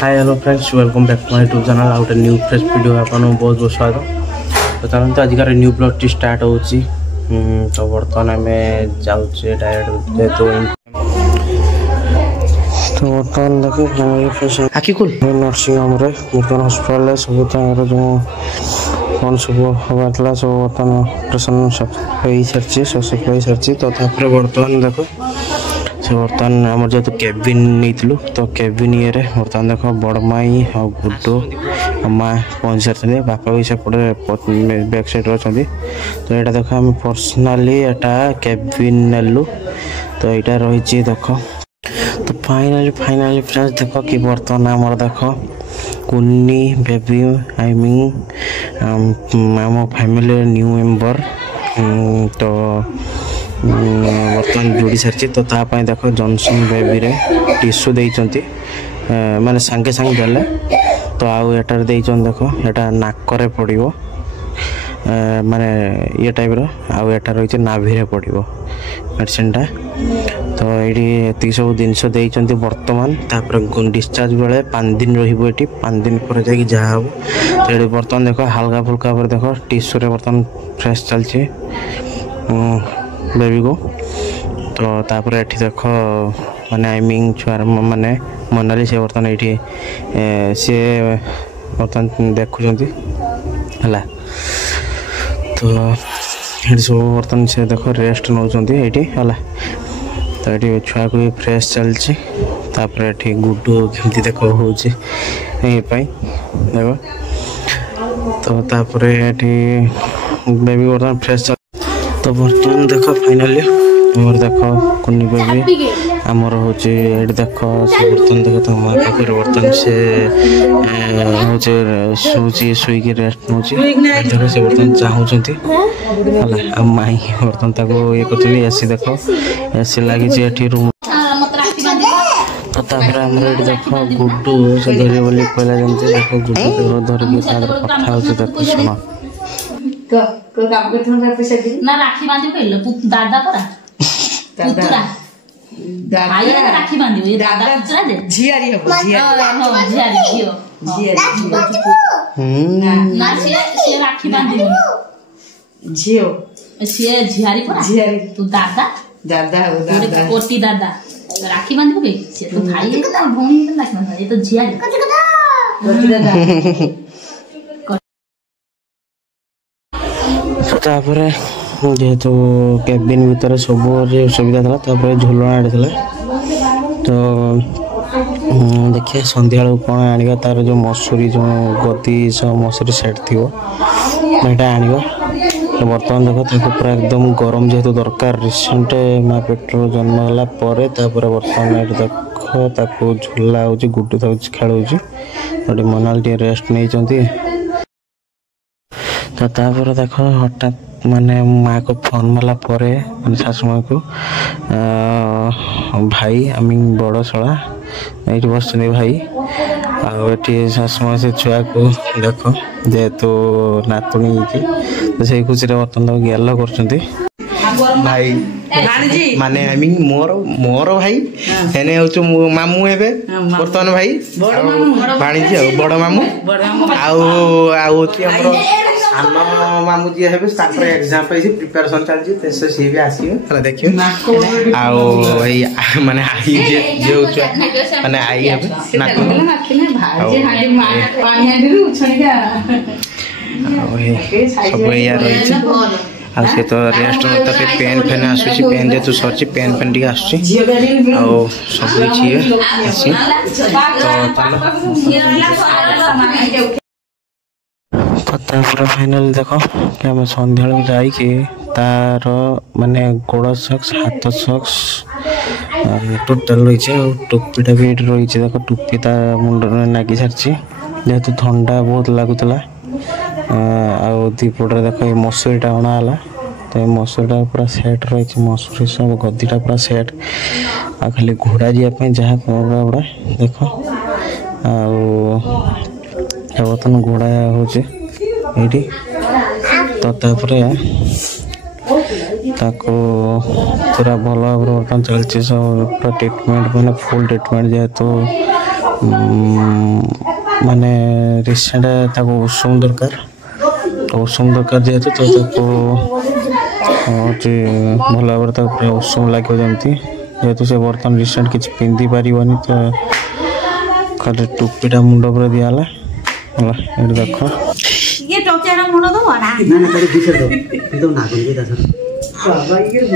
Hi hello friends, welcome back to my YouTube channel. Our new fresh video आपको बहुत बहुत स्वागत। तो चलते आज न्यू ब्लॉग टी स्टार्ट हो तो बर्तमान आम जाऊे डायरेक्ट जेहेतु तो बर्तमान देखे आखिकुल नर्सिंग होम बर्तमान हस्पिटाल सब जो कौन सब हबार था सब बर्तमान ऑपरेशन हो सारी सक्सेसफुल हो सारी। तो बर्तमान देख से बर्तमान आम जेहतु केबिन नहीं तो केबिन ये बर्तमान देख बड़ माई आ गुड्डू माँ पहुँच सारी बापा भी सेपटे बैक साइड अच्छा। तो यहाँ देख आम पर्सनाली यहाँ केबिन नेलु तो यहाँ रही देख। तो फाइनाली फ्रेंड्स देख कि बर्तमान आम देख कुन्नी बेबी आई मीन आम फैमिली न्यू मेंबर तो बर्तमान जोड़ी सारी। तो तापाई देख जॉनसन बेबी रे टिश्यू देइचंती माने सांगे सांगे देले। तो आउ एटार देइचन देख एटा नाकरे पड़िबो माने ये टाइप रो आउ एटा रहिचे नाभि रे पड़िबो मेडिसिन टा। तो ये सब जिनस देइचंती बर्तमान तापर डिस्चार्ज बेले 5 दिन रहिबो एटी 5 दिन पर जाकी जा हबो। तो ये बर्तमान देख हल्का फुल्का पर देख टिश्यू रे बर्तमान फ्रेश चलछि बेबी को। तो तापर एठी देख माने आई मीन छुआर माने मनाली से बर्तमान ये सी बर्तमान देखुंट है। तो ये सब बर्तमान से देख रेस्ट नौ है। तो ये छुआ को भी फ्रेश चलती। ये गुड्डू केमती देख हो देख। तो तापर ये बेबी बर्तमान फ्रेश चल। तो बर्तमान देख फाइनाली आमर देख कुन्नी बेबी आमर हूँ ये देख से बर्तमान देख तो माँ पाखे बर्तमान से हूँ शुची शुईकी रेस्ट नौ देख से बर्तमान चाहूँगी है माई बर्तमान ताको ये कर एसी देख एसी लगी रूम। तो तापर आमर देख गुड्डू से धरी बोली कहला जमी देख गुड्डू धरिकी कथा हो देख शुण को काम करथन का पैसा दे ना राखी बांधी पहले दादा परा पुतरा भाई राखी बांधी ये दादा पुतरा दे झियारी हो झियारी झियो ना से राखी बांधी झियो से झियारी परा झियारी तू दादा दादा हो दादा कोटी दादा राखी बांधी के से तो भाई है तो भौणी तो लगना ये तो झियारी कोटी दादा। तापर जेहेतु केबिन भीतर सब सुविधा था झुलना आड़ी था। तो देखिए संध्या कौन आने तार जो मसूरी जो गदी सब मसूरी सेट थी आने। तो बर्तमान देख पूरा एकदम गरम जेहेतु दरकार रिसेंट माँ पेट्रो जन्म होला बर्तमान देख झुला हो गुड्डू खेल हो मनाली रेस्ट नहीं। तो तापर देख हठात माने माँ को फोन माला परे माने सासु माँ को भाई आम बड़ शला ये बस भाई आठी सासु माँ से छुआ को देख जेहेतु नातुणी तो से खुशी बर्तमान गेल कर भाई माने आई मीन मोर भाई हेने हूँ मामू हे बर्तमान भाई भाणीजी बड़ मामू आम मामू जी हे एग्जाम प्रिपेरेसन चलती सी भी आसो देखिए माने आई माने आई सब या रही से तो रेस्ट तो पेन फेन आसूसी पेन जेतु सर पेन फेन टी आस सब तो फाइनल देख कि आम सन्ध्या जाइए तार माने गोड़ सक्स हाथ सक्स टोटाल रही टोपीटा भी रही देख टोपी ता मुंड नागी सारी जेहेतु ठंडा बहुत लगुला। दीपटे देख ये मसूरीटा अणाला तो मसूरीटा पूरा सेट रही मसूरी सब गदीटा पूरा सेट आ खाली घोड़ा जावाई जहाँ गुड़ा देख बर्तमान घोड़ा हो तो पूरा भल भाव बर्तमान चलती सब पूरा ट्रिटमेंट मैंने फुल ट्रिटमेंट जेहेतु माने रिसेंट ताको उषुम दरकार तो उषुम दरकार जेहेतु तो ताको भल भाव उषुम लगे जमी जेहेतु से बर्तमान रिसेंट किसी पिंधि पारनी तो खाली टोपीटा मुंड पर दिहला ये देख ये टोकेरा मुंड दो ना ना ना करे दिसे दो एकदम ना गन के दासर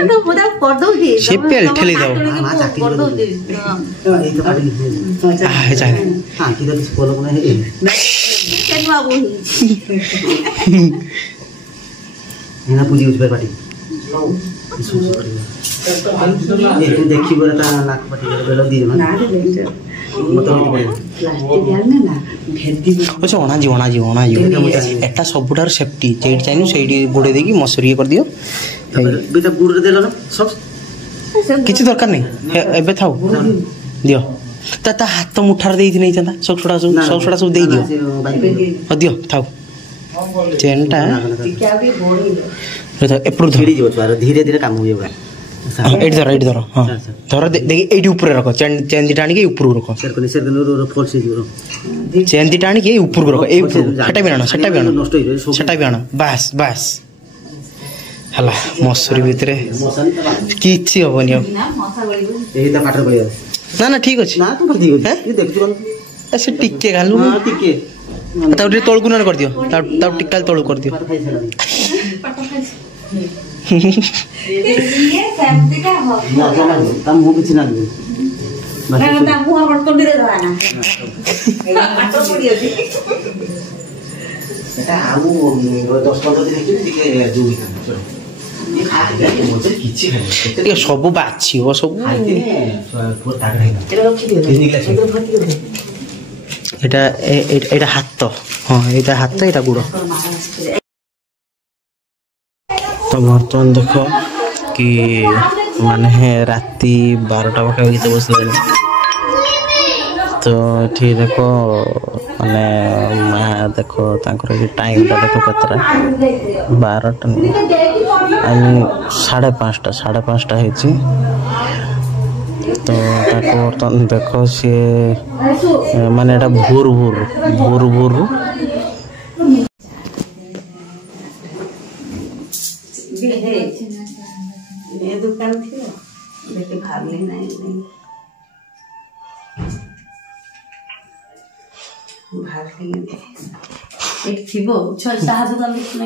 तो बोदा कर दो दे से पेल ठेली दो हां चाकी कर दो दे ए तो पाटी है जाए हां की तो बोलो ना ए केन बाबू ना पूजी उस पर पाटी ये तू देखी बोला ता नाक पाटी बेलो दी ना अच्छा अणा एटा सबुठार सेफ्टी जेट चाहिए से गोड़े देकी मसुरी कर दियो बेटा गुड़ देलो ना सब किछि दरकार नहीं एबे थाउ दियो ता हाथ मुठार देई नहीं चंदा ससुड़ा सब देई दियो हो दियो थाउ चेनटा एप्रूव धीरे धीरे काम हो जाएगा एट धर हाँ धर देखिए ये ऊपर रख चेन दिटा आनी ऊपर रख चेन दिटा आनी ऊपर रख सेटा भी आना सेटा भी आना बास बास हला मसूरी भितर किछि हबनी ना ना ठीक अच्छे से टिके घालू तलकू न कर दियो टिका तलू कर दियो ये फैमिली का हो ना तम हो किछ ना ना ना मुह बर्तन दे दो ना पाटो पड़ी अछि एटा आमु 10-15 दिन के जोई कर ये खाते के मोते किछि खाइ ये सब बाछि हो सब खाते पूरा ताग रही एटा रखि दियो एटा एटा हाथ हां एटा हाथ एटा गुड़ तो बर्तमान देख कि माने राति 12टा पाखा गीत बसला तो ठीक देखो माने देखो तांकर टाइम टा देखो कतरा 12टा आई 5:30 ହେଇଛି तो ताको बर्तमान देखो सी माने एटा भोर ये दुकान थी लेकिन भाग लेना नहीं भाग लेंगे एक थी वो चल साहा दुकान देखना